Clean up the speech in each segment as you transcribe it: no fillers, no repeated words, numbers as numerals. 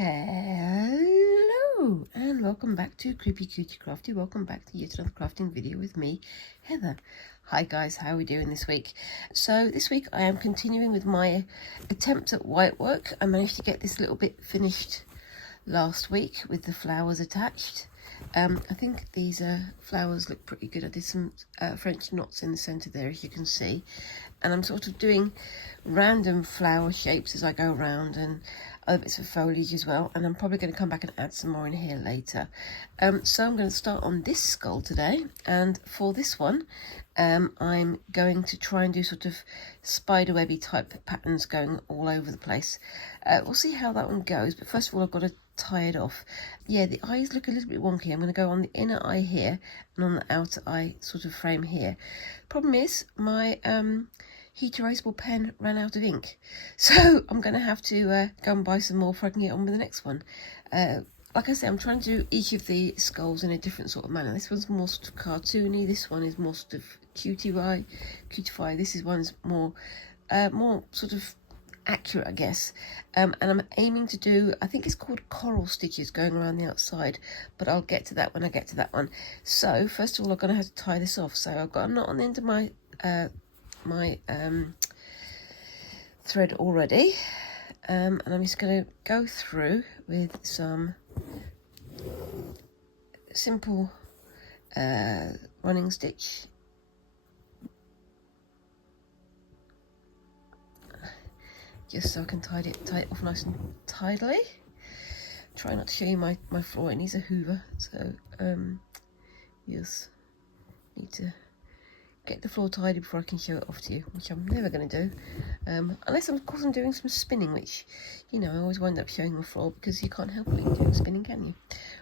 Hello and welcome back to Creepy Cutie Crafty. Welcome back to yet another crafting video with me, Heather. Hi guys, how are we doing this week? So this week I am continuing with my attempt at whitework. I managed to get this little bit finished last week with the flowers attached. I think these flowers look pretty good. I did some French knots in the centre there, as you can see, and I'm sort of doing random flower shapes as I go around and other bits of foliage as well, and I'm probably going to come back and add some more in here later. So I'm going to start on this skull today, and for this one I'm going to try and do sort of spiderwebby type patterns going all over the place. We'll see how that one goes, but first of all I've got to tie it off. Yeah, the eyes look a little bit wonky. I'm going to go on the inner eye here and on the outer eye sort of frame here. Problem is my heat erasable pen ran out of ink, so I'm going to have to go and buy some more before I can get on with the next one. Like I said, I'm trying to do each of the skulls in a different sort of manner. This one's more sort of cartoony, this one is more sort of cutie-fy, this is one's more sort of accurate, I guess. And I'm aiming to do, I think it's called coral stitches going around the outside, but I'll get to that when I get to that one. So first of all I'm going to have to tie this off. So I've got a knot on the end of my thread already, and I'm just going to go through with some simple running stitch, just so I can tie it off nice and tidily. Try not to show you my floor, it needs a hoover, so yes, need to get the floor tidy before I can show it off to you, which I'm never going to do, unless of course I'm doing some spinning, which, you know, I always wind up showing the floor because you can't help it doing spinning, can you?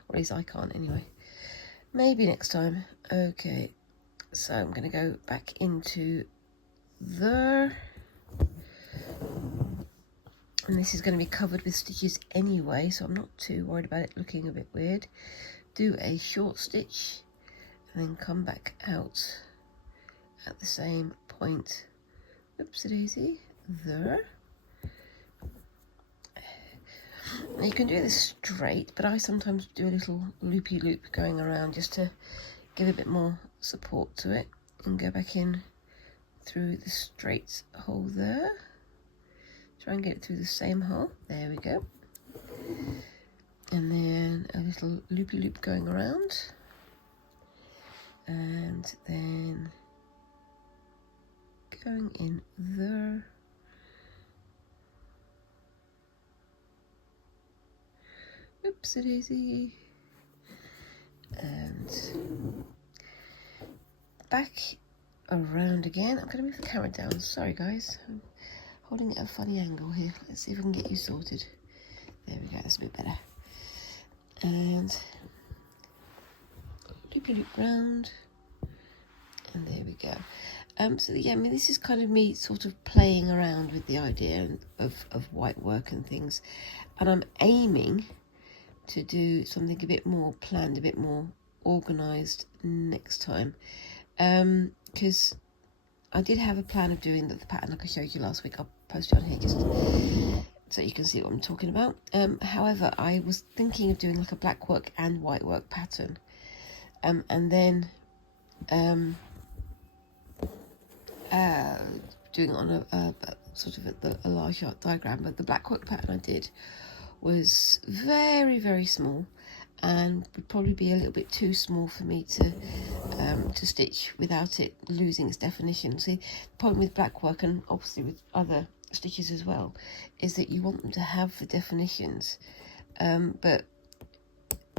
Or at least I can't anyway. Maybe next time. Okay, so I'm going to go back into there, and this is going to be covered with stitches anyway, so I'm not too worried about it looking a bit weird. Do a short stitch and then come back out at the same point. Oopsie-daisy, there. Now you can do this straight, but I sometimes do a little loopy loop going around just to give a bit more support to it, and go back in through the straight hole there. Try and get it through the same hole. There we go. And then a little loopy loop going around, and then going in there. Oopsie daisy. And back around again. I'm going to move the camera down. Sorry guys, I'm holding it at a funny angle here. Let's see if I can get you sorted. There we go, that's a bit better. And loopy loop round. And there we go. So yeah, I mean, this is kind of me sort of playing around with the idea of white work and things, and I'm aiming to do something a bit more planned, a bit more organised next time, because I did have a plan of doing the pattern like I showed you last week. I'll post it on here just so you can see what I'm talking about. However, I was thinking of doing like a black work and white work pattern, and then doing it on a sort of a large art diagram. But the black work pattern I did was very, very small, and would probably be a little bit too small for me to stitch without it losing its definition. See, the problem with black work, and obviously with other stitches as well, is that you want them to have the definitions, but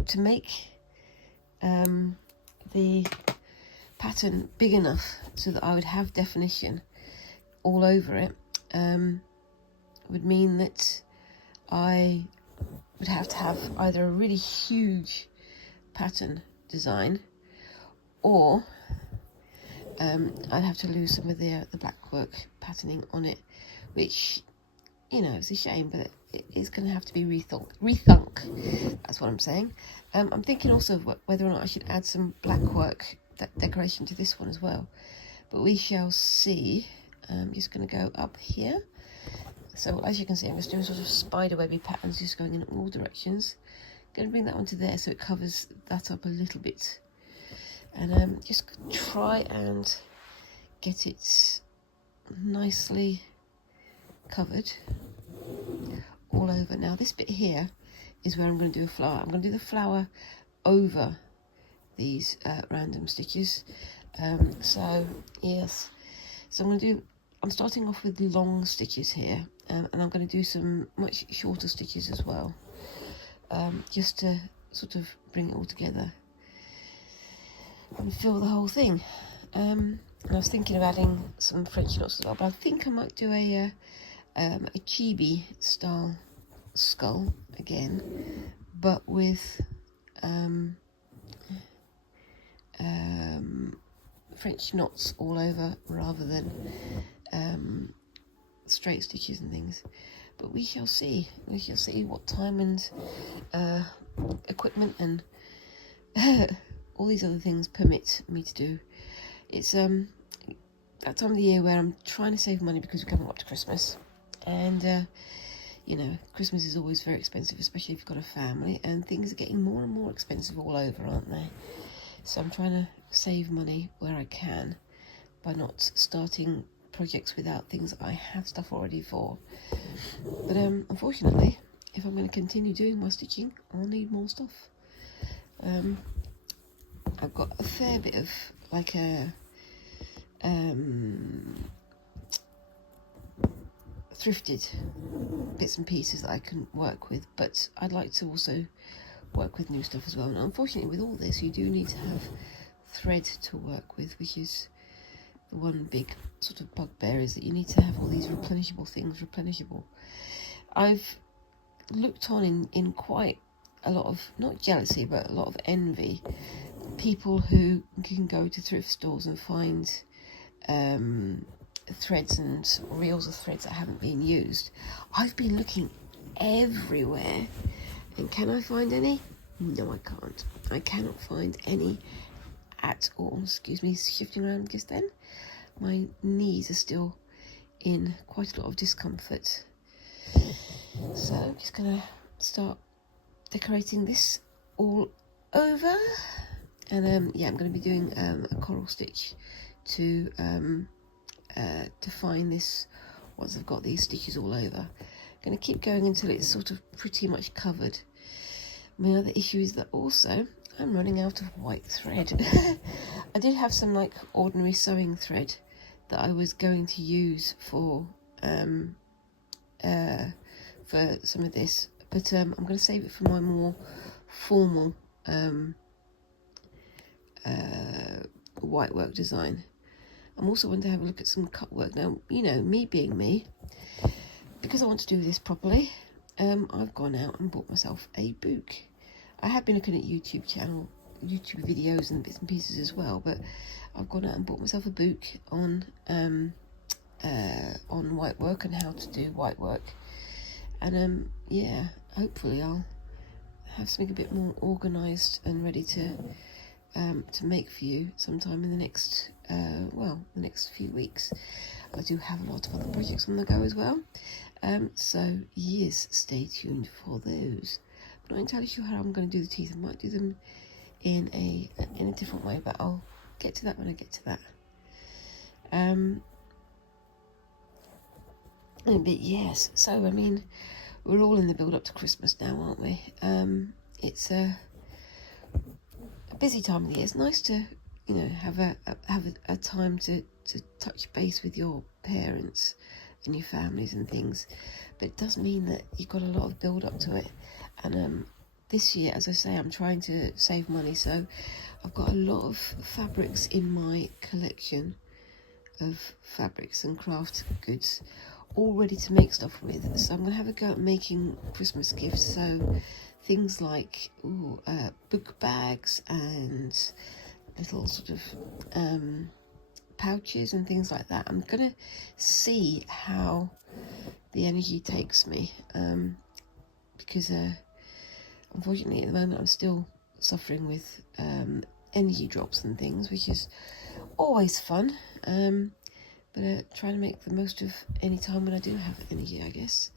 to make the pattern big enough so that I would have definition all over it would mean that I would have to have either a really huge pattern design, or I'd have to lose some of the black work patterning on it, which, you know, it's a shame, but it is going to have to be rethunk. That's what I'm saying. I'm thinking also of whether or not I should add some black work decoration to this one as well, but we shall see. I'm just going to go up here So as you can see, I'm just doing sort of spiderwebby patterns, just going in all directions. Going to bring that onto there so it covers that up a little bit, and just try and get it nicely covered all over. Now this bit here is where I'm going to do a flower. I'm going to do the flower over these random stitches. So yes, so I'm starting off with long stitches here, and I'm going to do some much shorter stitches as well, just to sort of bring it all together and fill the whole thing. And I was thinking of adding some French knots as well, but I think I might do a chibi style skull again, but with French knots all over rather than straight stitches and things. But we shall see. We shall see what time and equipment and all these other things permit me to do. It's that time of the year where I'm trying to save money because we're coming up to Christmas, and you know, Christmas is always very expensive, especially if you've got a family, and things are getting more and more expensive all over, aren't they? So I'm trying to save money where I can by not starting projects without things that I have stuff already for. But unfortunately, if I'm going to continue doing my stitching, I'll need more stuff. I've got a fair bit of like a thrifted bits and pieces that I can work with, but I'd like to also work with new stuff as well. And unfortunately, with all this, you do need to have thread to work with, which is the one big sort of bugbear, is that you need to have all these replenishable things replenishable. I've looked on in quite a lot of, not jealousy, but a lot of envy, people who can go to thrift stores and find threads and reels of threads that haven't been used. I've been looking everywhere, and can I find any? No, I can't. I cannot find any at all. Excuse me, shifting around just then. My knees are still in quite a lot of discomfort. So I'm just gonna start decorating this all over, and yeah, I'm going to be doing a coral stitch to define this once I've got these stitches all over. I'm going to keep going until it's sort of pretty much covered. My other issue is that also I'm running out of white thread. I did have some like ordinary sewing thread that I was going to use for some of this, but I'm going to save it for my more formal whitework design. I'm also going to have a look at some cut work. Now, you know, me being me, because I want to do this properly, I've gone out and bought myself a book. I have been looking at YouTube videos and bits and pieces as well, but I've gone out and bought myself a book on whitework and how to do whitework. And yeah, hopefully I'll have something a bit more organised and ready to make for you sometime in the next the next few weeks. I do have a lot of other projects on the go as well, so yes, stay tuned for those. I'm not entirely sure how I'm going to do the teeth. I might do them in a different way, but I'll get to that when I get to that. But yes, so I mean, we're all in the build up to Christmas now, aren't we? It's a busy time of the year. It's nice to, you know, have a time to touch base with your parents and your families and things, but it does mean that you've got a lot of build up to it. And this year, as I say, I'm trying to save money, so I've got a lot of fabrics in my collection of fabrics and craft goods all ready to make stuff with. So I'm going to have a go at making Christmas gifts, so things like book bags and little sort of pouches and things like that. I'm going to see how the energy takes me, because unfortunately at the moment I'm still suffering with energy drops and things, which is always fun, but trying to make the most of any time when I do have energy, I guess.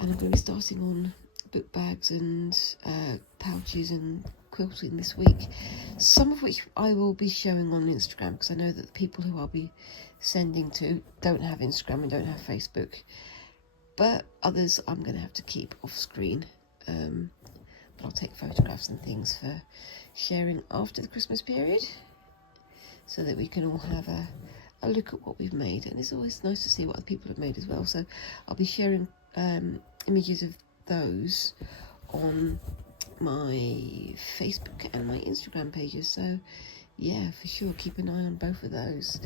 And I'm going to be starting on book bags and pouches and quilting this week, some of which I will be showing on Instagram, because I know that the people who I'll be sending to don't have Instagram and don't have Facebook, but others I'm going to have to keep off screen. But I'll take photographs and things for sharing after the Christmas period, so that we can all have a look at what we've made. And it's always nice to see what other people have made as well, so I'll be sharing images of those on my Facebook and my Instagram pages, so yeah, for sure, keep an eye on both of those.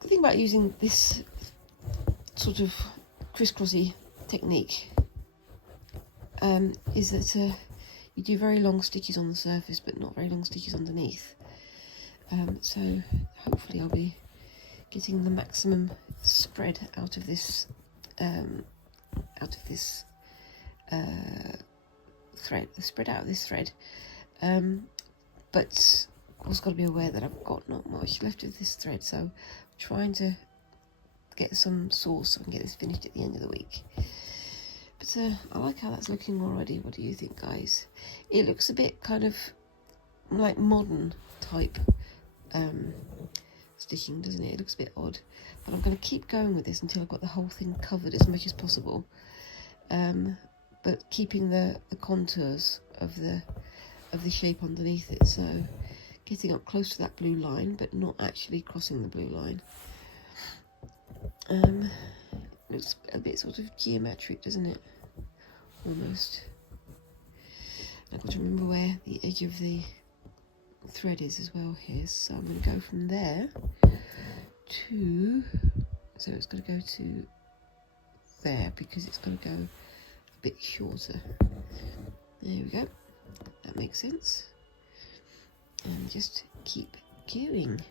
The thing about using this sort of crisscrossy technique is that you do very long stitches on the surface but not very long stitches underneath, so hopefully I'll be getting the maximum spread out of this thread, but I've also got to be aware that I've got not much left of this thread, so I'm trying to get some sauce so I can get this finished at the end of the week. But I like how that's looking already. What do you think, guys? It looks a bit kind of like modern type stitching, doesn't it? It looks a bit odd, but I'm going to keep going with this until I've got the whole thing covered as much as possible, but keeping the contours of the shape underneath it, so getting up close to that blue line but not actually crossing the blue line. Looks a bit sort of geometric, doesn't it? Almost. I've got to remember where the edge of the thread is as well here, so I'm going to go from there to, so it's going to go to there because it's going to go a bit shorter. There we go, that makes sense. And just keep going.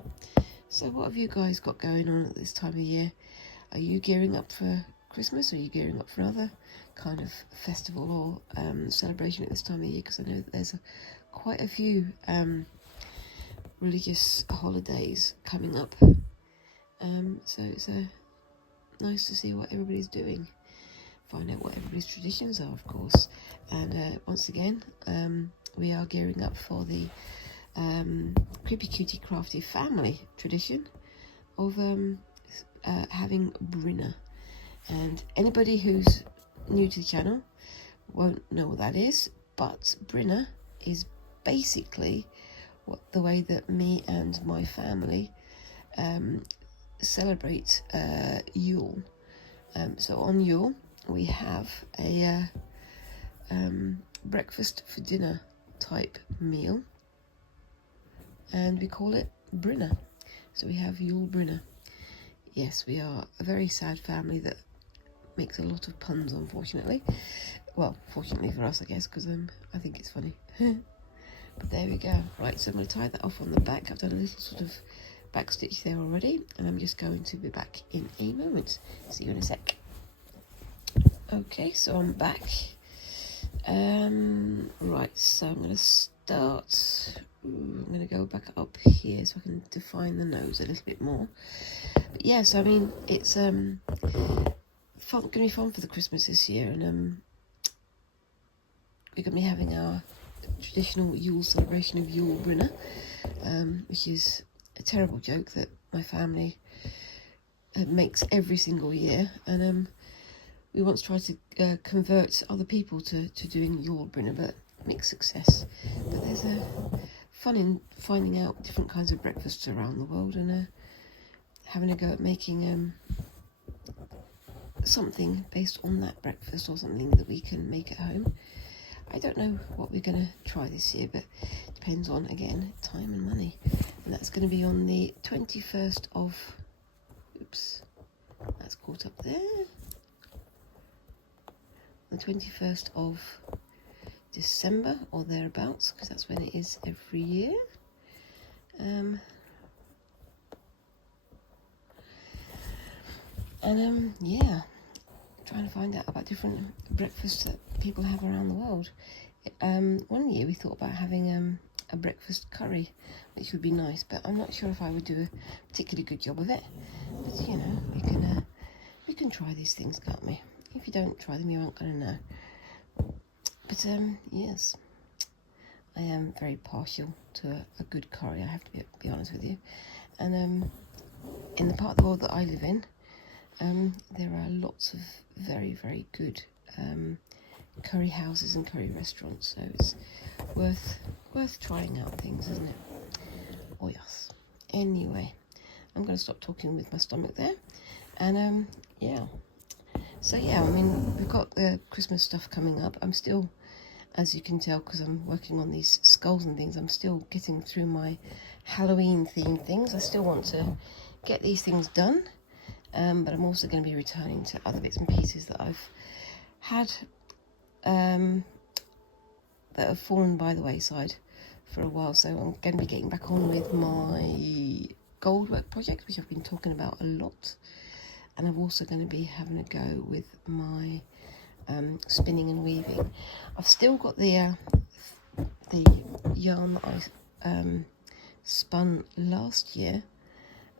So what have you guys got going on at this time of year? Are you gearing up for Christmas? Or are you gearing up for another kind of festival or celebration at this time of year? Because I know that there's quite a few religious holidays coming up. So it's nice to see what everybody's doing. Find out what everybody's traditions are, of course. And once again, we are gearing up for the Creepy Cutie Crafty family tradition of having Brinner. And anybody who's new to the channel won't know what that is, but Brinner is basically the way that me and my family celebrate Yule. So on Yule we have a breakfast for dinner type meal, and we call it Brinner. So we have Yule Brinner. Yes, we are a very sad family that makes a lot of puns, unfortunately. Well, fortunately for us, I guess, because I think it's funny. But there we go. Right, so I'm going to tie that off on the back. I've done a little sort of back stitch there already, and I'm just going to be back in a moment. See you in a sec. Okay, so I'm back. Right, so I'm going to start. I'm going to go back up here so I can define the nose a little bit more. But yes, I mean, it's going to be fun for the Christmas this year, and we're going to be having our traditional Yule celebration of Yule Brinner, which is a terrible joke that my family makes every single year, and we once tried to convert other people to doing Yule Brinner, but mixed success. But there's a fun in finding out different kinds of breakfasts around the world, and having a go at making something based on that breakfast, or something that we can make at home. I don't know what we're going to try this year, but it depends on, again, time and money. And that's going to be on the 21st of, oops, that's caught up there, the 21st of December or thereabouts, because that's when it is every year. Yeah, trying to find out about different breakfasts that people have around the world. One year we thought about having a breakfast curry, which would be nice, but I'm not sure if I would do a particularly good job of it. But you know, we can try these things, can't we? If you don't try them, you aren't going to know. But yes, I am very partial to a good curry, I have to be honest with you. And in the part of the world that I live in, there are lots of very, very good curry houses and curry restaurants, so it's worth trying out things, isn't it? Oh yes. Anyway, I'm going to stop talking with my stomach there, and yeah. So yeah, I mean, we've got the Christmas stuff coming up. I'm still, as you can tell, because I'm working on these skulls and things, I'm still getting through my Halloween themed things. I still want to get these things done, but I'm also going to be returning to other bits and pieces that I've had that have fallen by the wayside for a while. So I'm going to be getting back on with my gold work project, which I've been talking about a lot, and I'm also going to be having a go with my spinning and weaving. I've still got the yarn that I spun last year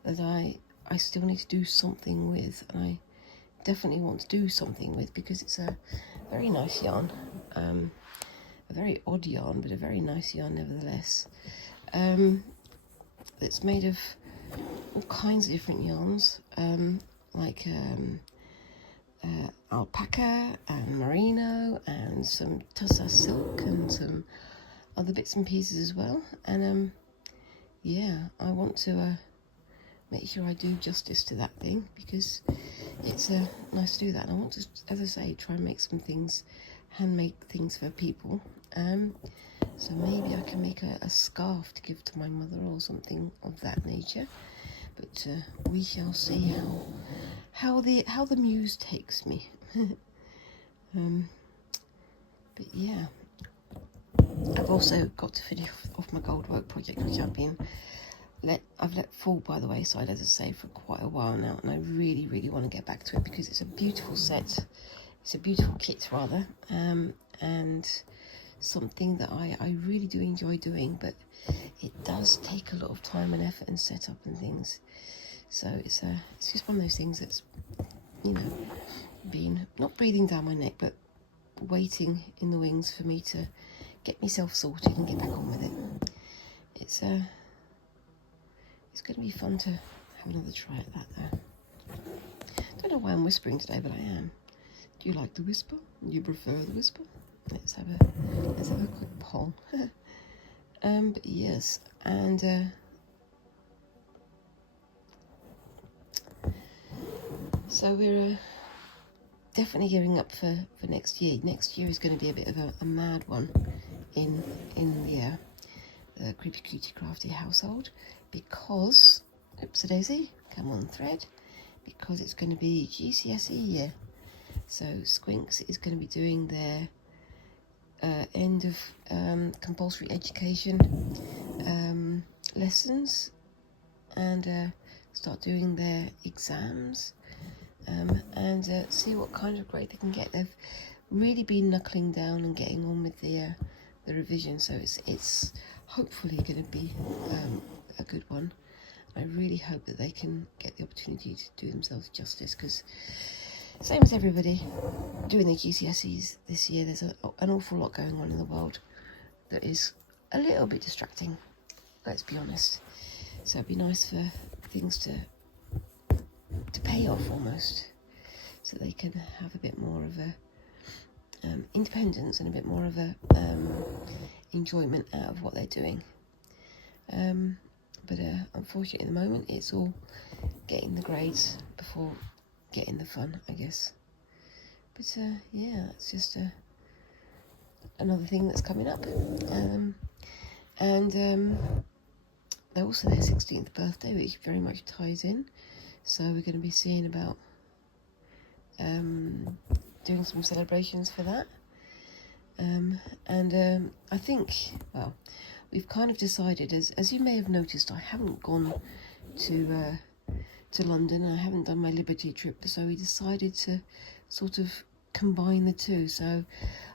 that I still need to do something with, and I definitely want to do something with, because it's a very nice yarn, a very odd yarn, but a very nice yarn nevertheless. It's made of all kinds of different yarns, like alpaca and merino and some tussar silk and some other bits and pieces as well. And yeah, I want to make sure I do justice to that thing, because it's nice to do that. And I want to, as I say, try and make some things, handmade things for people. So maybe I can make a scarf to give to my mother or something of that nature. But we shall see how the muse takes me. But yeah, I've also got to finish off my gold work project, which I've let fall by the wayside, as I say, for quite a while now, and I really, really want to get back to it, because it's a beautiful set. It's a beautiful kit, rather, and something that I really do enjoy doing, but it does take a lot of time and effort and setup and things. So it's just one of those things that's, you know, been not breathing down my neck, but waiting in the wings for me to get myself sorted and get back on with it. It's going to be fun to have another try at that, though. Don't know why I'm whispering today, but I am. Do you like the whisper? Do you prefer the whisper? Let's have a quick poll. But yes, and so we're definitely gearing up for next year. Next year is going to be a bit of a mad one in the Creepy Cutie Crafty household, because, oops-a-daisy, come on thread, because it's going to be GCSE year. So Squinks is going to be doing their end of compulsory education lessons, and start doing their exams, and see what kind of grade they can get. They've really been knuckling down and getting on with the revision, so it's hopefully going to be a good one. I really hope that they can get the opportunity to do themselves justice, because same as everybody doing their GCSEs this year, there's an awful lot going on in the world that is a little bit distracting, let's be honest. So it'd be nice for things to pay off almost, so they can have a bit more of a independence and a bit more of a enjoyment out of what they're doing. But unfortunately at the moment it's all getting the grades before getting the fun, I guess. But yeah, it's just another thing that's coming up. And they're also their 16th birthday, which very much ties in. So we're going to be seeing about doing some celebrations for that. And I think, well, we've kind of decided, as you may have noticed, I haven't gone to London. I haven't done my Liberty trip, so we decided to sort of combine the two. So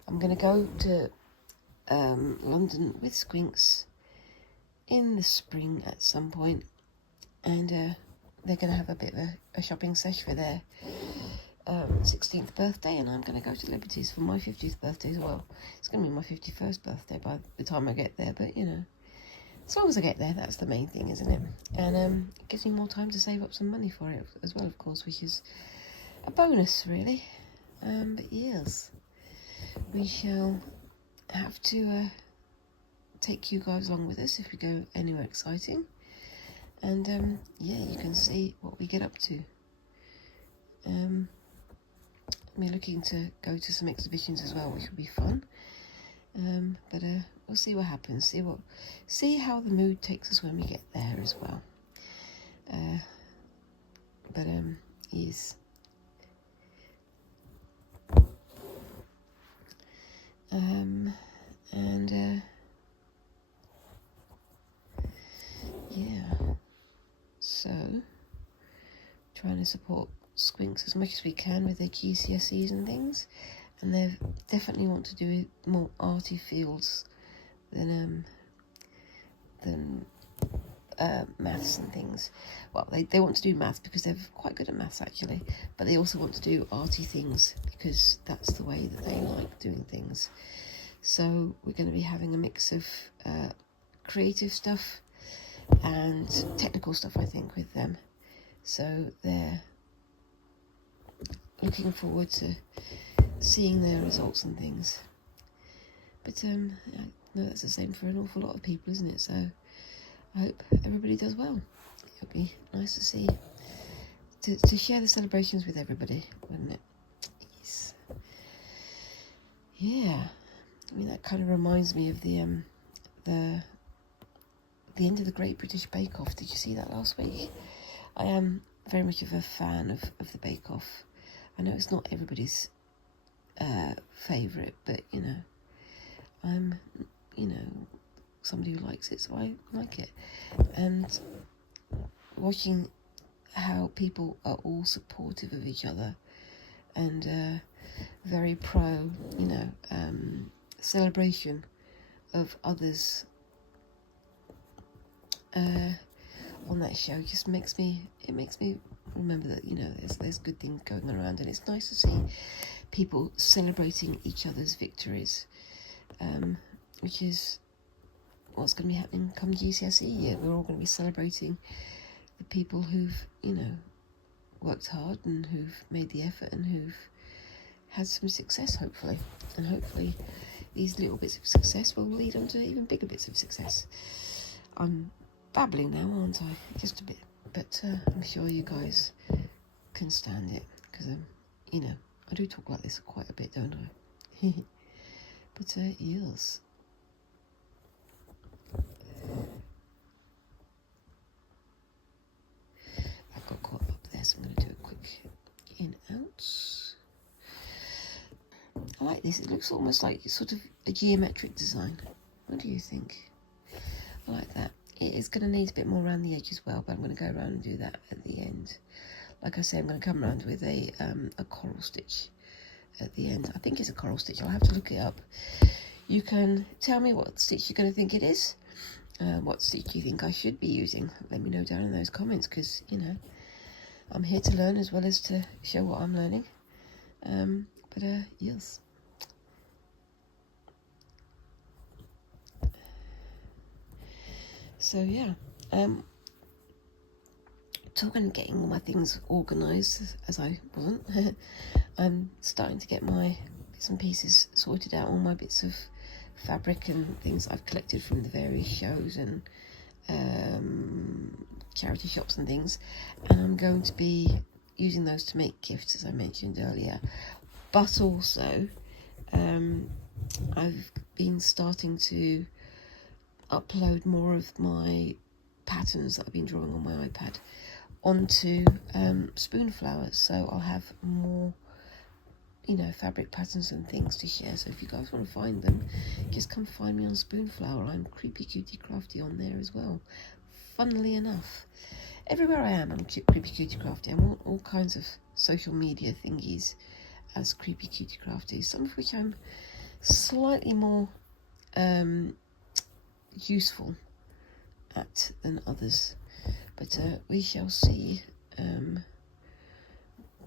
I'm going to go to London with Squinks in the spring at some point, and they're going to have a bit of a shopping sesh for their 16th birthday, and I'm going to go to Liberty's for my 50th birthday as well. It's going to be my 51st birthday by the time I get there, but you know, as long as I get there, that's the main thing, isn't it? And it gives me more time to save up some money for it as well, of course, which is a bonus, really. But yes, we shall have to take you guys along with us if we go anywhere exciting. And yeah, you can see what we get up to. We're looking to go to some exhibitions as well, which will be fun. But we'll see what happens. See how the mood takes us when we get there as well. But yes. And yeah. So trying to support Squinks as much as we can with their GCSEs and things, and they definitely want to do more arty fields than maths and things. Well, they want to do maths because they're quite good at maths actually, but they also want to do arty things because that's the way that they like doing things. So we're going to be having a mix of creative stuff and technical stuff, I think, with them. So they're looking forward to seeing their results and things. But I know that's the same for an awful lot of people, isn't it? So I hope everybody does well. It'll be nice to see, to share the celebrations with everybody, wouldn't it? Yes. Yeah. I mean, that kind of reminds me of the end of the Great British Bake Off. Did you see that last week? I am very much of a fan of the Bake Off. I know it's not everybody's favourite, but you know, I'm somebody who likes it, so I like it. And watching how people are all supportive of each other and very pro, celebration of others on that show just makes me remember that, you know, there's good things going around, and it's nice to see people celebrating each other's victories, which is what's going to be happening come GCSE year. We're all going to be celebrating the people who've, you know, worked hard and who've made the effort and who've had some success, hopefully. And hopefully these little bits of success will lead on to even bigger bits of success. I'm babbling now, aren't I? Just a bit. But I'm sure you guys can stand it, because, you know, I do talk like this quite a bit, don't I? But, yes. I got caught up there, so I'm going to do a quick in-out. I like this. It looks almost like sort of a geometric design. What do you think? I like that. It is going to need a bit more around the edge as well, but I'm going to go around and do that at the end. Like I say, I'm going to come around with a coral stitch at the end. I think it's a coral stitch. I'll have to look it up. You can tell me what stitch you're going to think it is. What stitch you think I should be using. Let me know down in those comments, because, you know, I'm here to learn as well as to show what I'm learning. But yes. So yeah, talking and getting all my things organised, as I wasn't, I'm starting to get my bits and pieces sorted out, all my bits of fabric and things I've collected from the various shows and charity shops and things, and I'm going to be using those to make gifts, as I mentioned earlier. But also, I've been starting to upload more of my patterns that I've been drawing on my iPad onto Spoonflower, so I'll have more, you know, fabric patterns and things to share. So if you guys want to find them, just come find me on Spoonflower. I'm Creepy Cutie Crafty on there as well. Funnily enough, everywhere I am, I'm Creepy Cutie Crafty. I'm on all kinds of social media thingies as Creepy Cutie Crafty, some of which I'm slightly more useful at than others, but we shall see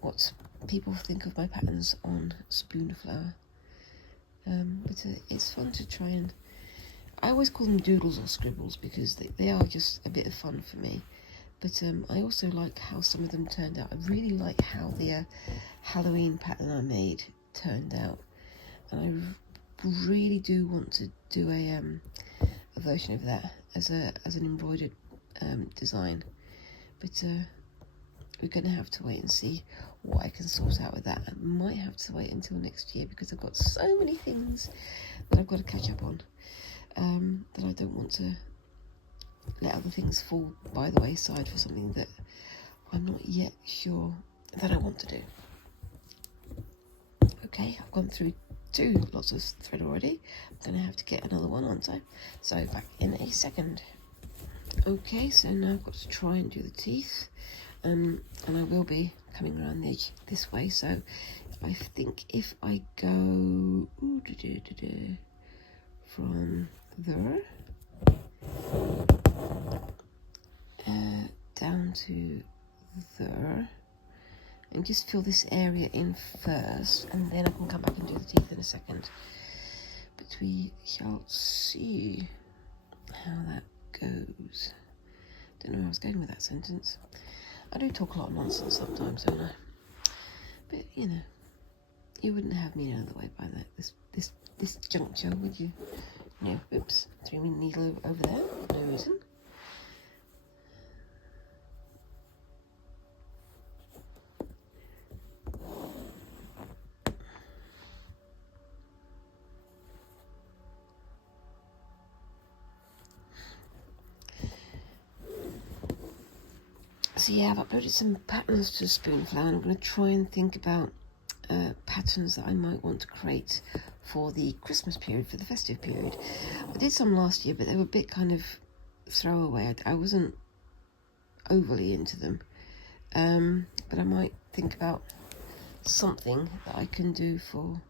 what people think of my patterns on Spoonflower. But it's fun to try, and I always call them doodles or scribbles because they are just a bit of fun for me. But I also like how some of them turned out. I really like how the Halloween pattern I made turned out, and I really do want to do a version of that as an embroidered design. But we're going to have to wait and see what I can sort out with that. I might have to wait until next year because I've got so many things that I've got to catch up on, that I don't want to let other things fall by the wayside for something that I'm not yet sure that I want to do. Okay, I've gone through 2 lots of thread already. I'm going to have to get another one, aren't I? So back in a second. Okay, so now I've got to try and do the teeth, and I will be coming around the edge this way. So I think if I go from there down to there, and just fill this area in first, and then I can come back and do the teeth in a second. But we shall see how that goes. Don't know where I was going with that sentence. I do talk a lot of nonsense sometimes, don't I? But you know, you wouldn't have me another way by that this juncture, would you? No. Oops, threw my needle over there. No reason. So yeah, I've uploaded some patterns to Spoonflower, and I'm going to try and think about patterns that I might want to create for the Christmas period, for the festive period. I did some last year, but they were a bit kind of throwaway. I wasn't overly into them, but I might think about something that I can do for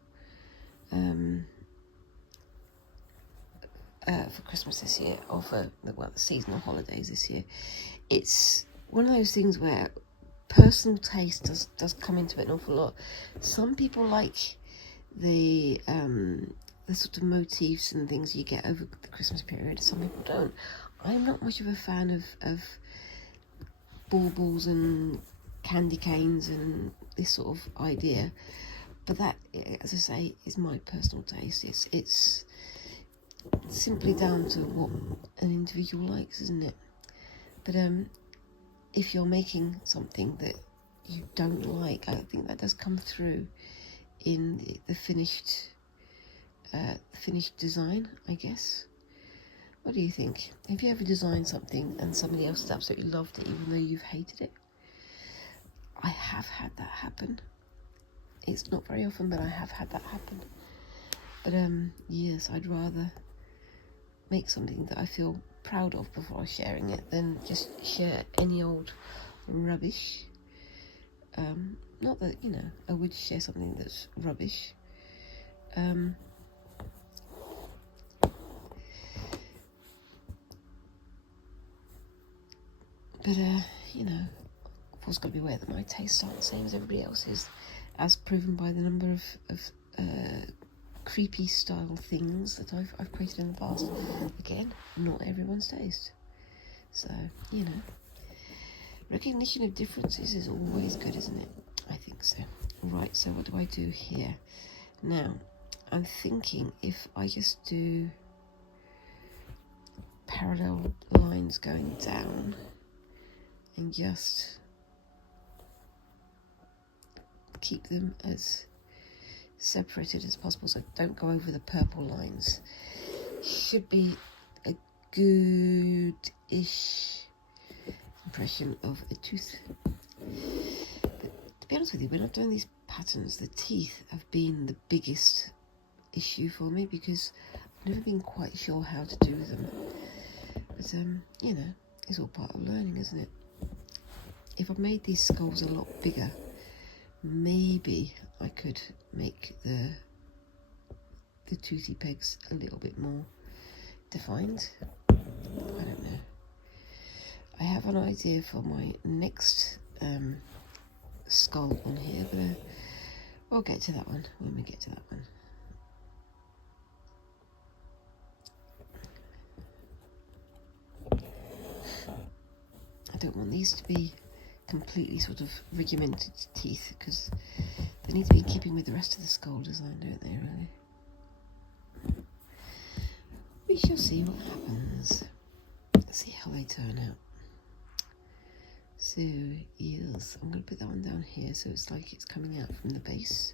Christmas this year, or for the seasonal holidays this year. It's one of those things where personal taste does come into it an awful lot. Some people like the sort of motifs and things you get over the Christmas period. Some people don't. I'm not much of a fan of baubles and candy canes and this sort of idea. But that, as I say, is my personal taste. It's simply down to what an individual likes, isn't it? But if you're making something that you don't like, I think that does come through in the finished design, I guess. What do you think? Have you ever designed something and somebody else has absolutely loved it even though you've hated it? I have had that happen. It's not very often, but I have had that happen. But yes, I'd rather make something that I feel proud of before sharing it than just share any old rubbish. Not that, you know, I would share something that's rubbish. But you know, I've always got to be aware that my tastes aren't the same as everybody else's, as proven by the number of creepy style things that I've created in the past. Again, not everyone's taste. So, you know, recognition of differences is always good, isn't it? I think so. Right, so what do I do here? Now, I'm thinking if I just do parallel lines going down and just keep them as separated as possible, so don't go over the purple lines. Should be a good-ish impression of a tooth. But to be honest with you, when I've done these patterns, the teeth have been the biggest issue for me because I've never been quite sure how to do them. But you know, it's all part of learning, isn't it? If I made these skulls a lot bigger, maybe I could make the toothy pegs a little bit more defined. I don't know. I have an idea for my next skull on here, but we'll get to that one when we get to that one. I don't want these to be completely sort of regimented teeth, because they need to be in keeping with the rest of the skull design, don't they, really? We shall see what happens. Let's see how they turn out. So, yes, I'm going to put that one down here so it's like it's coming out from the base.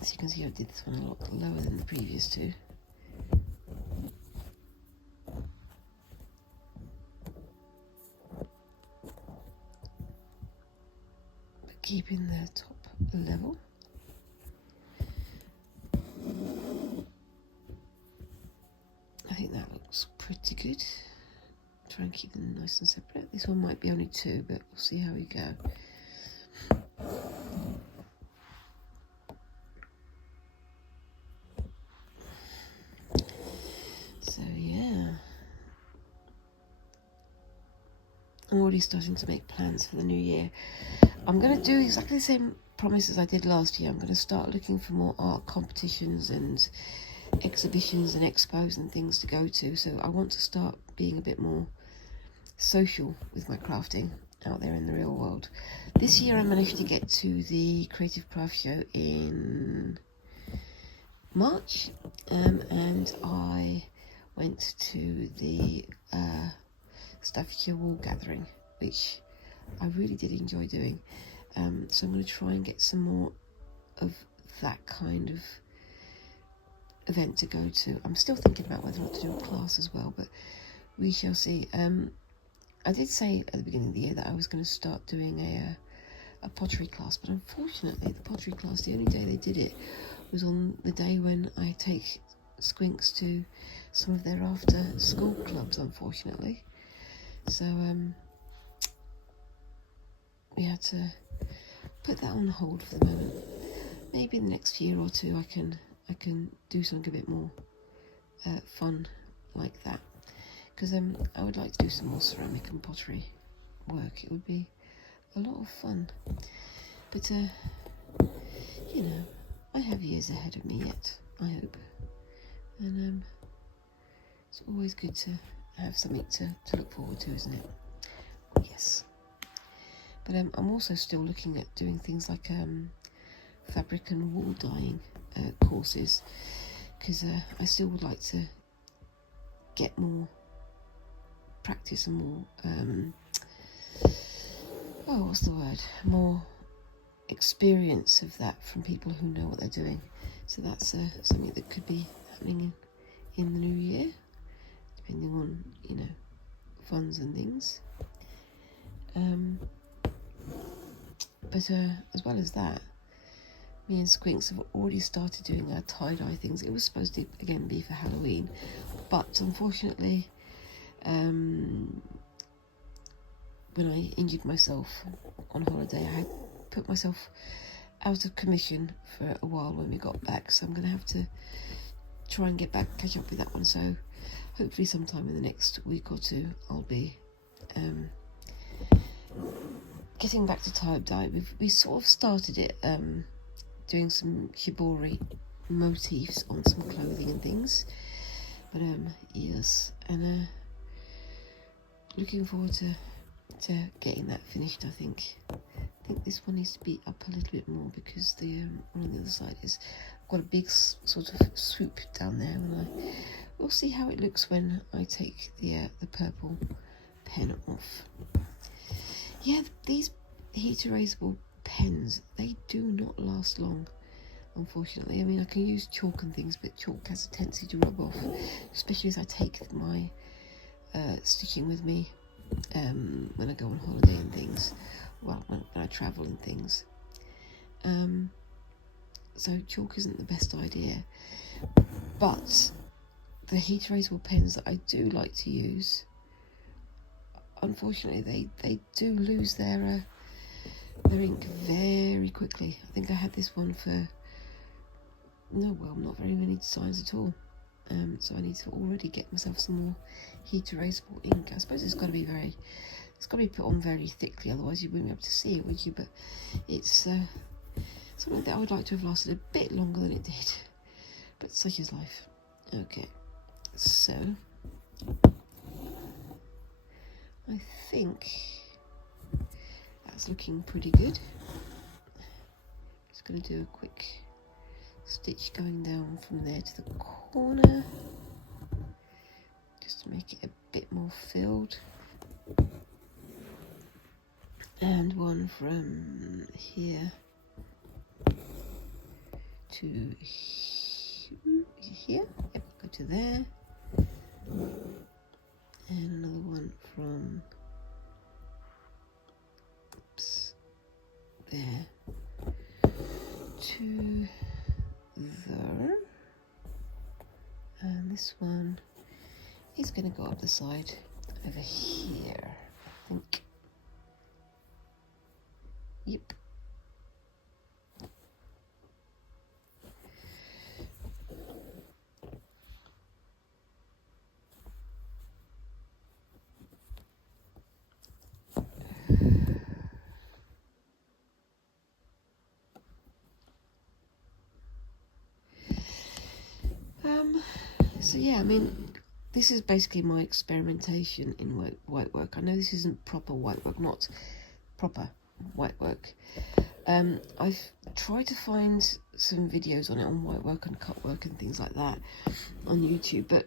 As you can see, I did this one a lot lower than the previous two. But keeping the top level. I think that looks pretty good. Try and keep them nice and separate. This one might be only two, but we'll see how we go. So yeah, I'm already starting to make plans for the new year. I'm going to do exactly the same promise as I did last year. I'm going to start looking for more art competitions and exhibitions and expos and things to go to. So I want to start being a bit more social with my crafting out there in the real world. This year I managed to get to the Creative Craft Show in March, and I went to the Staffordshire Wool Gathering, which I really did enjoy doing. So I'm going to try and get some more of that kind of event to go to. I'm still thinking about whether or not to do a class as well, but we shall see. I did say at the beginning of the year that I was going to start doing a pottery class, but unfortunately the pottery class, the only day they did it was on the day when I take Squinks to some of their after school clubs, unfortunately. So we had to put that on hold for the moment. Maybe in the next year or two I can do something a bit more fun like that, because I would like to do some more ceramic and pottery work. It would be a lot of fun, but you know, I have years ahead of me yet, I hope, and it's always good to have something to look forward to, isn't it? Yes. But I'm also still looking at doing things like fabric and wool dyeing courses, because I still would like to get more practice and more what's the word, more experience of that from people who know what they're doing. So that's something that could be happening in the new year, depending on, you know, funds and things. But as well as that, me and Squinks have already started doing our tie-dye things. It was supposed to, again, be for Halloween, but unfortunately, when I injured myself on holiday, I had put myself out of commission for a while when we got back, so I'm going to have to try and catch up with that one. So hopefully sometime in the next week or two I'll be getting back to tie-dye. We sort of started it doing some shibori motifs on some clothing and things, but yes, and looking forward to getting that finished. I think this one needs to be up a little bit more, because the one on the other side is got a big sort of swoop down there, and we'll see how it looks when I take the purple pen off. Yeah, these heat erasable pens, they do not last long, unfortunately. I mean, I can use chalk and things, but chalk has a tendency to rub off, especially as I take my stitching with me when I go on holiday and things, well, when I travel and things. So chalk isn't the best idea, but the heat erasable pens that I do like to use, unfortunately they do lose their ink very quickly. I think I had this one for not very many designs at all, so I need to already get myself some more heat erasable ink. I suppose it's got to be put on very thickly, otherwise you wouldn't be able to see it, would you? But it's something that I would like to have lasted a bit longer than it did, but such is life. Okay, so I think that's looking pretty good. Just going to do a quick stitch going down from there to the corner, just to make it a bit more filled, and one from here to here, yep, go to there, and another one from there to there, and this one is going to go up the side over here, I think. Yep. So yeah, I mean, this is basically my experimentation in white work. I know this isn't proper white work, not proper white work. I've tried to find some videos on it, on white work and cut work and things like that on YouTube, but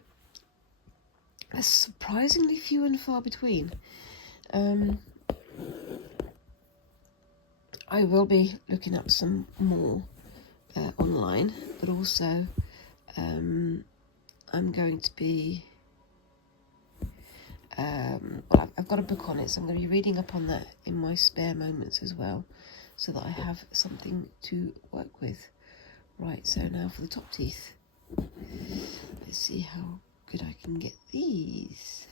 they're surprisingly few and far between. I will be looking up some more online, but also I'm going to be, well, I've got a book on it, so I'm going to be reading up on that in my spare moments as well, so that I have something to work with. Right, so now for the top teeth. Let's see how good I can get these.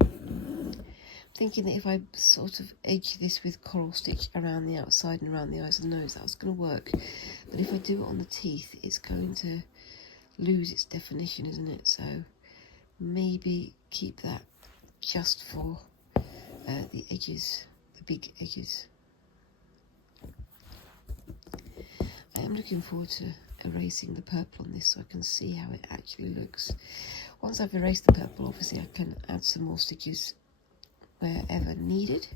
I'm thinking that if I sort of edge this with coral stitch around the outside and around the eyes and nose, that's going to work. But if I do it on the teeth, it's going to lose its definition, isn't it? So maybe keep that just for the edges, the big edges. I am looking forward to erasing the purple on this so I can see how it actually looks. Once I've erased the purple, obviously I can add some more stitches wherever needed,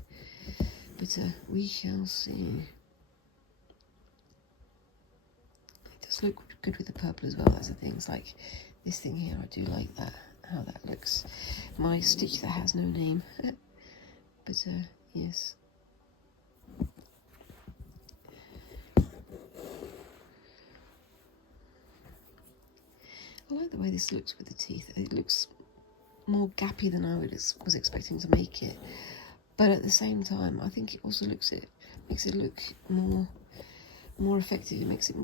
but we shall see. It does look good with the purple as well. That's the thing. It's like this thing here, I do like that, how that looks. My stitch that has no name, but yes. I like the way this looks with the teeth. It looks more gappy than I was expecting to make it, but at the same time I think it also makes it look more effective. It makes it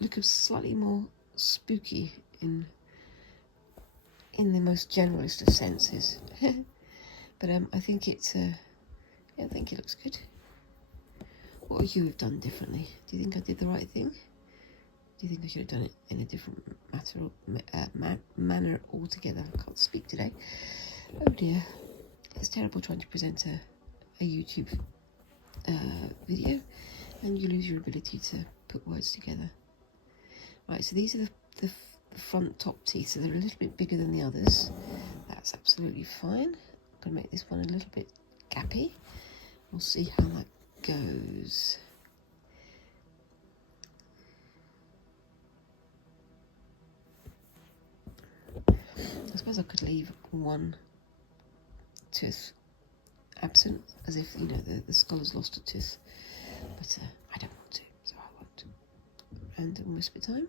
look slightly more spooky in the most generalist of senses. But I think it's yeah, I think it looks good. What would you have done differently? Do you think I did the right thing? Do you think I should have done it in a different manner altogether? I can't speak today. Oh dear. It's terrible trying to present a YouTube video and you lose your ability to put words together. Right, so these are the front top teeth, so they're a little bit bigger than the others. That's absolutely fine. I'm going to make this one a little bit gappy. We'll see how that goes. I suppose I could leave one tooth absent, as if, you know, the skull has lost a tooth, but I don't want to, so I won't. Random whisper time.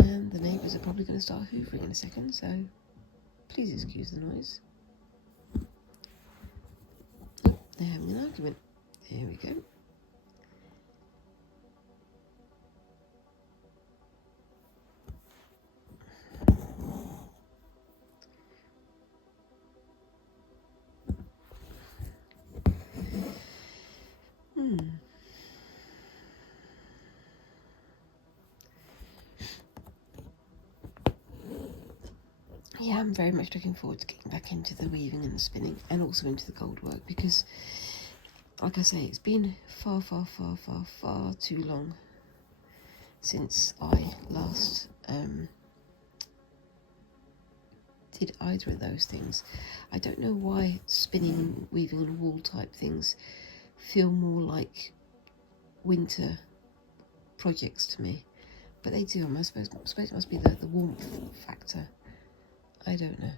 And the neighbours are probably going to start hoovering in a second, so please excuse the noise. Oh, they're having an argument. There we go. yeah, I'm very much looking forward to getting back into the weaving and the spinning, and also into the gold work, because like I say, it's been far too long since I last did either of those things. I don't know why spinning, weaving and wool type things feel more like winter projects to me, but they do. I suppose it must be the warmth factor. I don't know,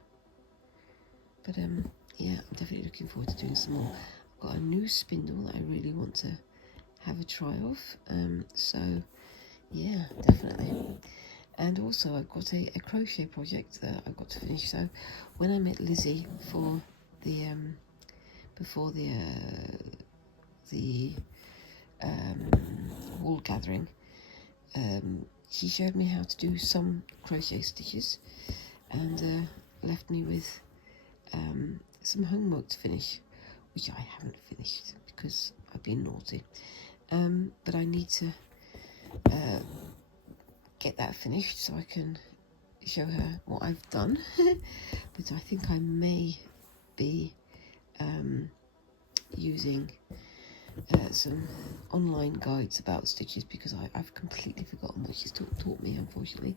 but yeah, I'm definitely looking forward to doing some more. I've got a new spindle that I really want to have a try of, so yeah, definitely. And also I've got a crochet project that I've got to finish. So when I met Lizzie for the before the wool gathering, she showed me how to do some crochet stitches, and left me with some homework to finish, which I haven't finished because I've been naughty, but I need to get that finished so I can show her what I've done. But I think I may be using some online guides about stitches, because I've completely forgotten what she's taught me, unfortunately.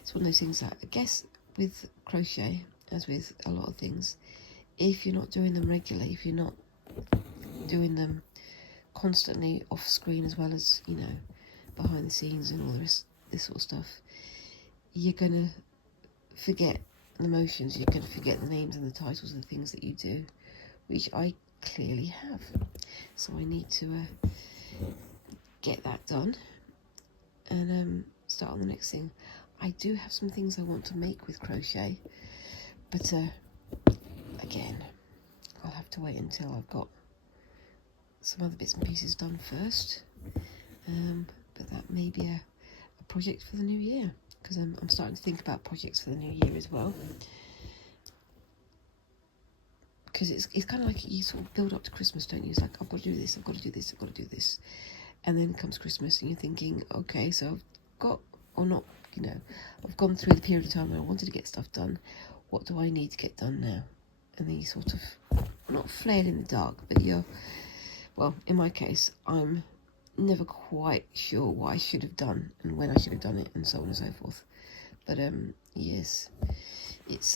It's one of those things that I guess with crochet, as with a lot of things, if you're not doing them regularly, if you're not doing them constantly off screen as well as, you know, behind the scenes and all the rest, this sort of stuff, you're gonna forget the motions, you're gonna forget the names and the titles of the things that you do, which I clearly have. So I need to get that done and start on the next thing. I do have some things I want to make with crochet, but again, I'll have to wait until I've got some other bits and pieces done first. But that may be a project for the new year, because I'm starting to think about projects for the new year as well. Because it's kind of like you sort of build up to Christmas, don't you? It's like, I've got to do this, I've got to do this, I've got to do this. And then comes Christmas and you're thinking, okay, so I've got, or not, you know, I've gone through the period of time where I wanted to get stuff done. What do I need to get done now? And then you sort of, not flail in the dark, but you're, well, in my case, I'm never quite sure what I should have done and when I should have done it, and so on and so forth. But yes, it's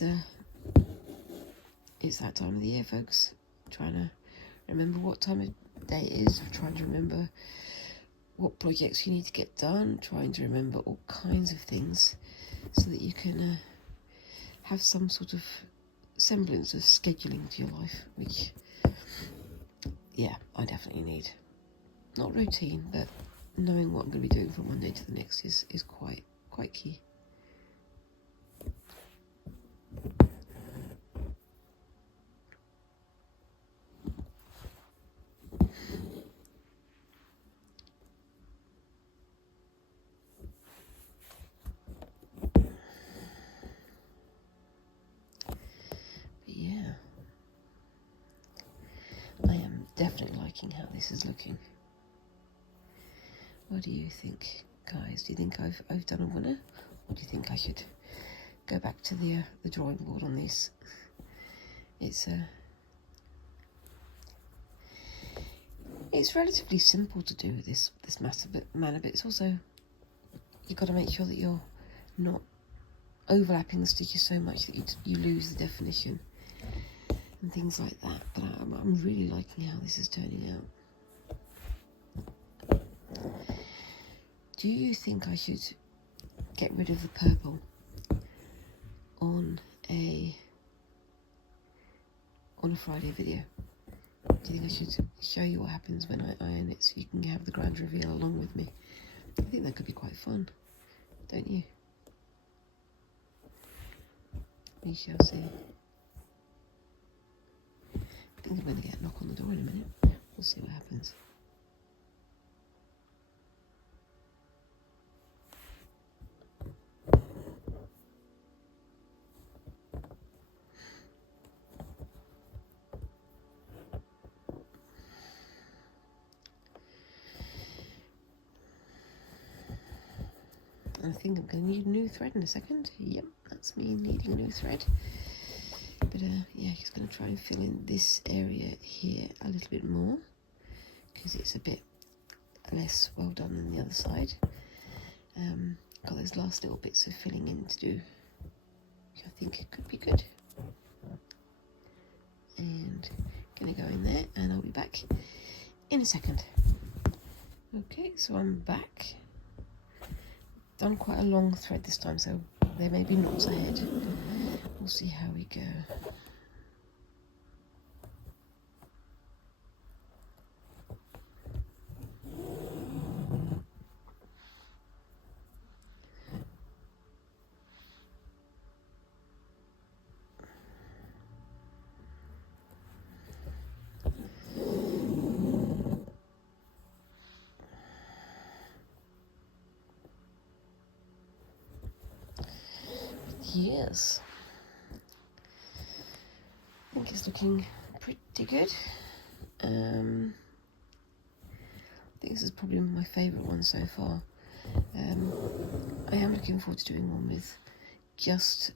that time of the year, folks. I'm trying to remember what time of day it is, trying to remember what projects you need to get done, trying to remember all kinds of things so that you can have some sort of semblance of scheduling to your life, which, yeah, I definitely need. Not routine, but knowing what I'm going to be doing from one day to the next is quite key. Definitely liking how this is looking. What do you think, guys? Do you think I've done a winner, or do you think I should go back to the drawing board on this? It's relatively simple to do this manner, but it's also, you've got to make sure that you're not overlapping the stitches so much that you lose the definition and things like that. But I'm really liking how this is turning out. Do you think I should get rid of the purple on a Friday video? Do you think I should show you what happens when I iron it, so you can have the grand reveal along with me? I think that could be quite fun, don't you? We shall see. I think I'm going to get a knock on the door in a minute. We'll see what happens. I think I'm going to need a new thread in a second. Yep, that's me needing a new thread. But yeah, just going to try and fill in this area here a little bit more, because it's a bit less well done than the other side. Got those last little bits of filling in to do, which I think it could be good. And going to go in there, and I'll be back in a second. Okay, so I'm back. Done quite a long thread this time, so there may be knots ahead. We'll see how we go. Yes, I think it's looking pretty good. I think this is probably my favourite one so far. I am looking forward to doing one with just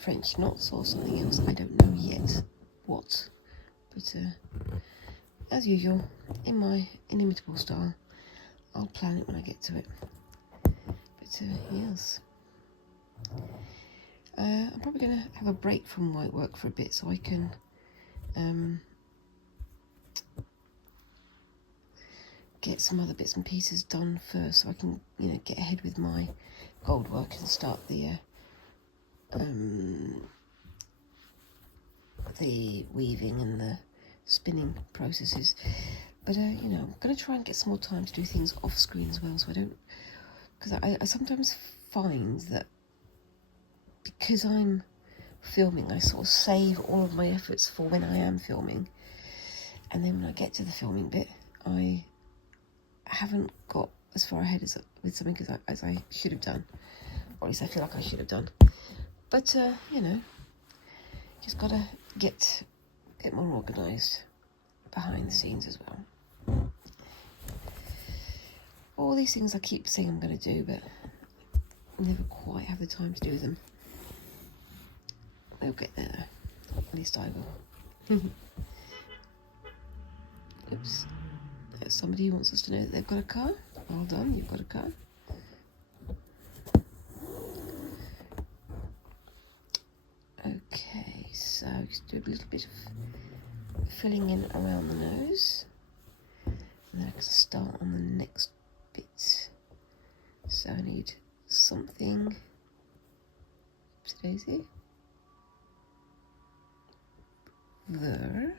French knots or something else. I don't know yet what, but as usual, in my inimitable style, I'll plan it when I get to it. But yes. I'm probably going to have a break from whitework for a bit so I can get some other bits and pieces done first, so I can, you know, get ahead with my gold work and start the weaving and the spinning processes. But you know, I'm going to try and get some more time to do things off screen as well, so I don't, because I sometimes find that because I'm filming, I sort of save all of my efforts for when I am filming, and then when I get to the filming bit, I haven't got as far ahead with something as I should have done, or at least I feel like I should have done. But you know, just gotta get a bit more organised behind the scenes as well. All these things I keep saying I'm going to do, but never quite have the time to do them. We'll get there, at least I will. Oops. There's somebody who wants us to know that they've got a car. Well done, you've got a car. Okay, so just do a little bit of filling in around the nose. And then I can start on the next bit. So I need something, oopsie daisy, there.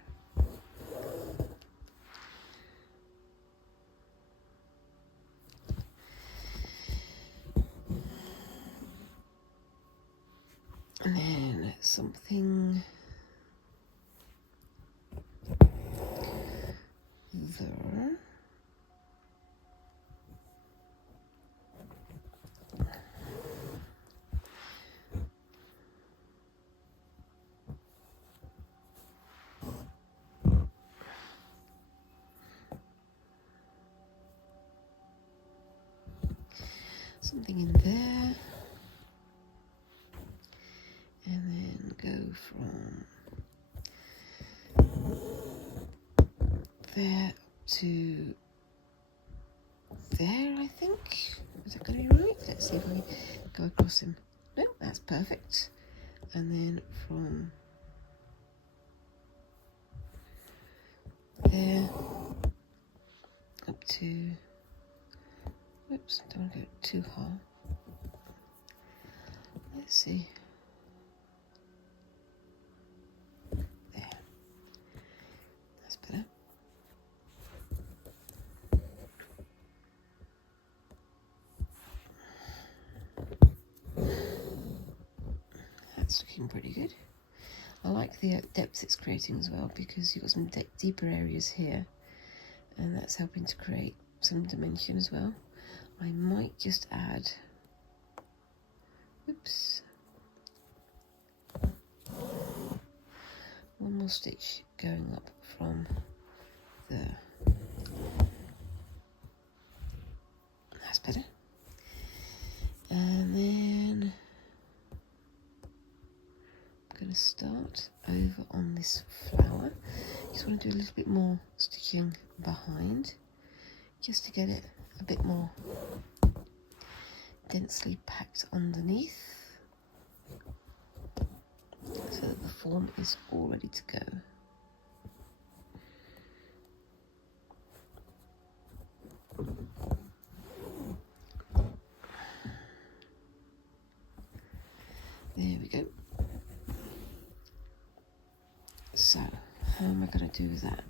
And then something there. Something in there. And then go from there to there, I think. Is that going to be right? Let's see if I can go across him. No, that's perfect. And then from there up to, whoops, don't want to go too hard. Let's see. There. That's better. That's looking pretty good. I like the depth it's creating as well, because you've got some deeper areas here, and that's helping to create some dimension as well. I might just add, oops, one more stitch going up from there. That's better. going to start over on this flower. Just want to do a little bit more stitching behind, just to get it a bit more densely packed underneath, so that the form is all ready to go. There we go. So, how am I going to do that?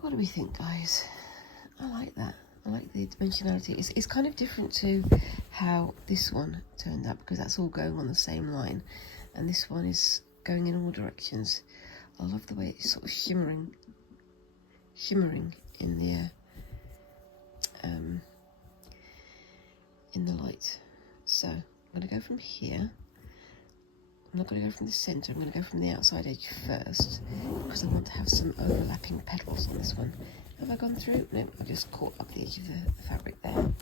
What do we think, guys? I like that. I like the dimensionality. It's kind of different to how this one turned up, because that's all going on the same line, and this one is going in all directions. I love the way it's sort of shimmering in the light. So I'm going to go from here. I'm not going to go from the centre, I'm going to go from the outside edge first, because I want to have some overlapping petals on this one. Have I gone through? No, I just caught up the edge of the fabric there.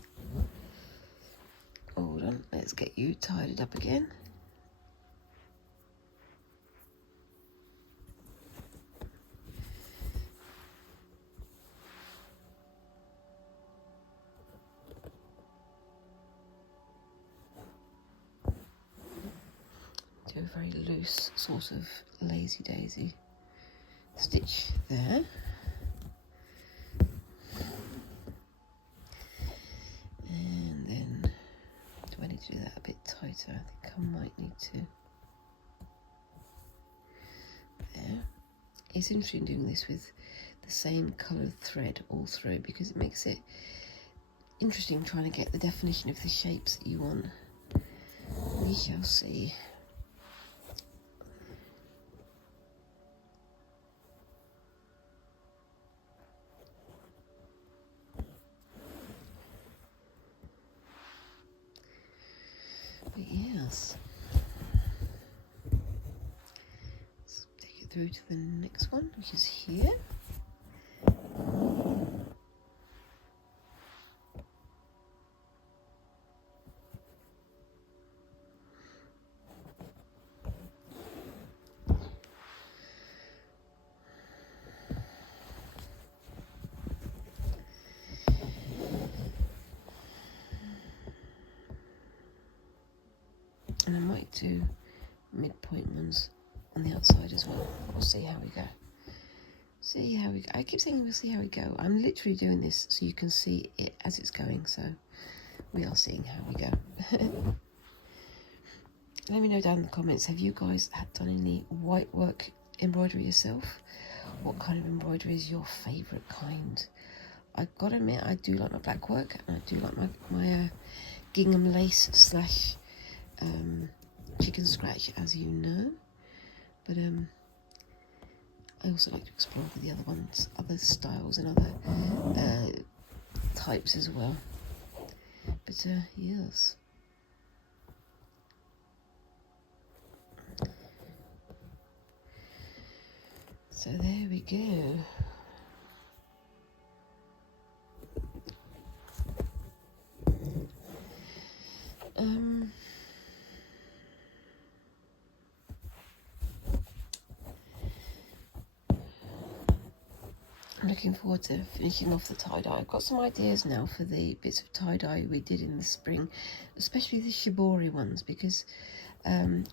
Hold on, let's get you tidied up again. Do a very loose sort of lazy daisy stitch there. And then, do I need to do that a bit tighter? I think I might need to. There. It's interesting doing this with the same coloured thread all through, because it makes it interesting trying to get the definition of the shapes that you want. We shall see. But yes, let's take it through to the next one, which is here. And I might do midpoint ones on the outside as well. We'll see how we go. See how we go. I keep saying we'll see how we go. I'm literally doing this so you can see it as it's going, so we are seeing how we go. Let me know down in the comments, have you guys done any white work embroidery yourself? What kind of embroidery is your favourite kind? I've got to admit, I do like my black work, and I do like my gingham lace slash chicken scratch, as you know, but I also like to explore with the other ones, other styles and other types as well. But yes, so there we go. I'm looking forward to finishing off the tie-dye. I've got some ideas now for the bits of tie-dye we did in the spring, especially the shibori ones, because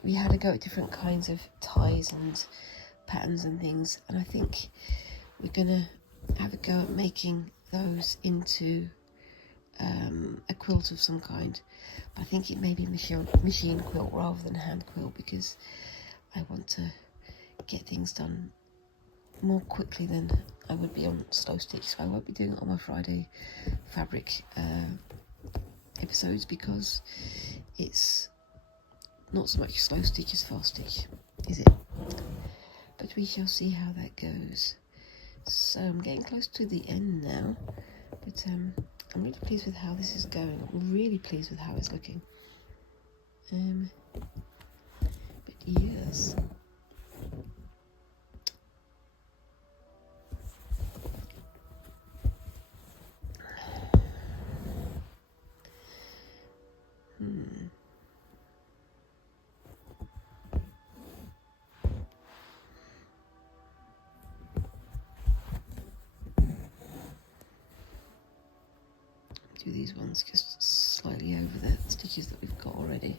we had to go at different kinds of ties and patterns and things, and I think we're gonna have a go at making those into a quilt of some kind. But I think it may be machine quilt rather than hand quilt, because I want to get things done more quickly than I would be on slow stitch. So I won't be doing it on my Friday fabric episodes, because it's not so much slow stitch as fast stitch, is it? But we shall see how that goes. So I'm getting close to the end now, but I'm really pleased with how this is going. I'm really pleased with how it's looking. But yes. do these ones just slightly over the stitches that we've got already.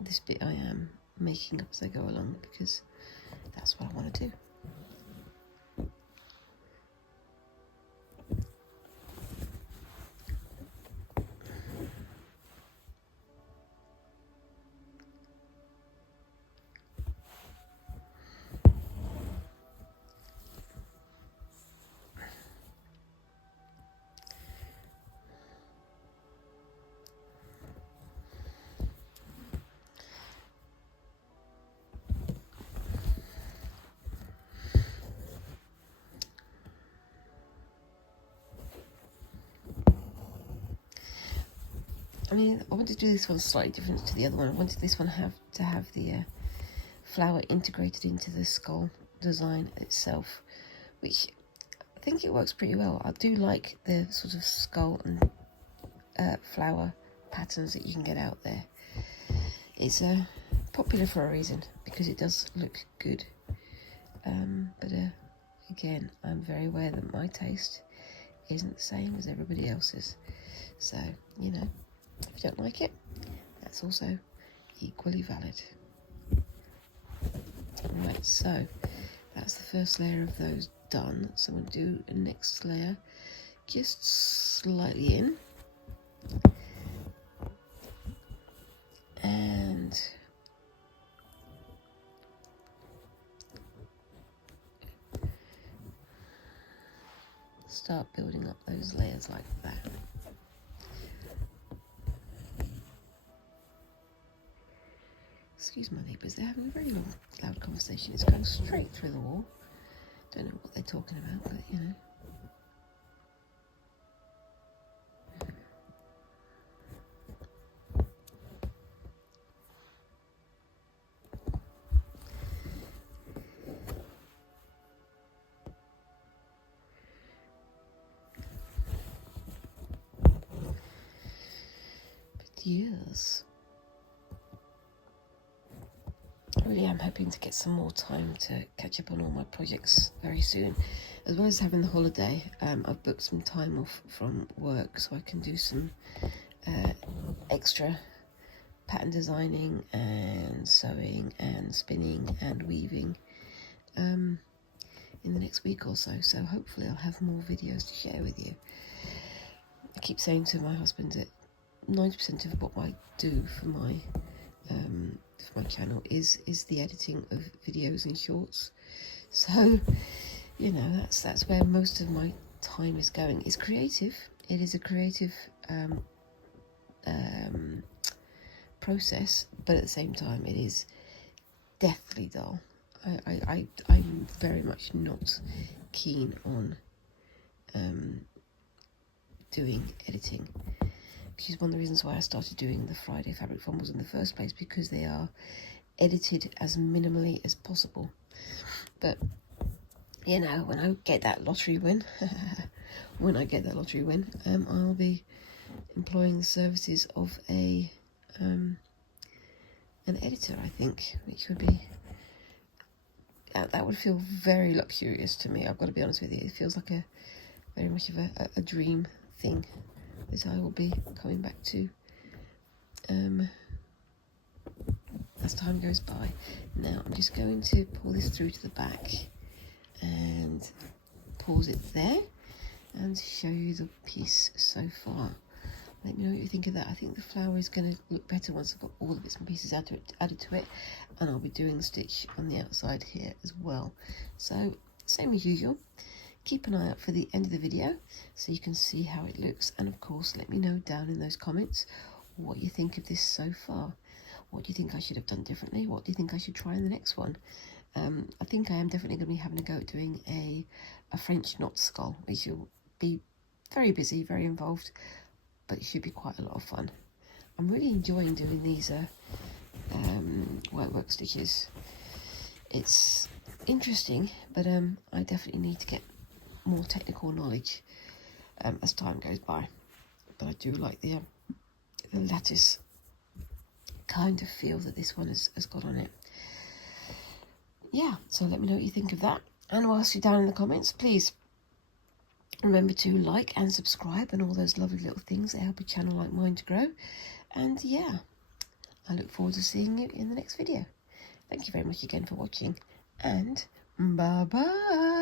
This bit I am making up as I go along because that's what I want to do. I mean, I wanted to do this one slightly different to the other one. I wanted this one to have the flower integrated into the skull design itself, which I think it works pretty well. I do like the sort of skull and flower patterns that you can get out there. It's popular for a reason, because it does look good. But again, I'm very aware that my taste isn't the same as everybody else's. So, you know, if you don't like it, that's also equally valid. Right, so that's the first layer of those done. So I'm going to do a next layer just slightly in. And start building up those layers like that. Excuse my neighbours, they're having a very long, loud conversation. It's going straight through the wall. Don't know what they're talking about, but you know. But yes. I really am hoping to get some more time to catch up on all my projects very soon. As well as having the holiday, I've booked some time off from work so I can do some extra pattern designing and sewing and spinning and weaving in the next week or so. So hopefully I'll have more videos to share with you. I keep saying to my husband that 90% of what I do for my channel is the editing of videos and shorts. So, you know, that's where most of my time is going. It's creative. It is a creative process, but at the same time, it is deathly dull. I'm very much not keen on doing editing. Which is one of the reasons why I started doing the Friday Fabric Fumbles in the first place, because they are edited as minimally as possible. But, you know, when I get that lottery win, I'll be employing the services of an editor, I think, which would be, that would feel very luxurious to me. I've got to be honest with you. It feels like very much of a dream thing that I will be coming back to as time goes by. Now I'm just going to pull this through to the back and pause it there and show you the piece so far. Let me know what you think of that. I think the flower is going to look better once I've got all the bits and pieces added to it, and I'll be doing the stitch on the outside here as well. So same as usual, keep an eye out for the end of the video so you can see how it looks, and of course let me know down in those comments what you think of this so far. What do you think I should have done differently? What do you think I should try in the next one? I think I am definitely going to be having a go at doing a French knot skull, which will be very busy, very involved, but it should be quite a lot of fun. I'm really enjoying doing these whitework stitches. It's interesting, but I definitely need to get more technical knowledge as time goes by. But I do like the lattice kind of feel that this one has got on it. Yeah, so let me know what you think of that, And whilst you're down in the comments, please remember to like and subscribe and all those lovely little things that help a channel like mine to grow. And yeah, I look forward to seeing you in the next video. Thank you very much again for watching, and bye bye.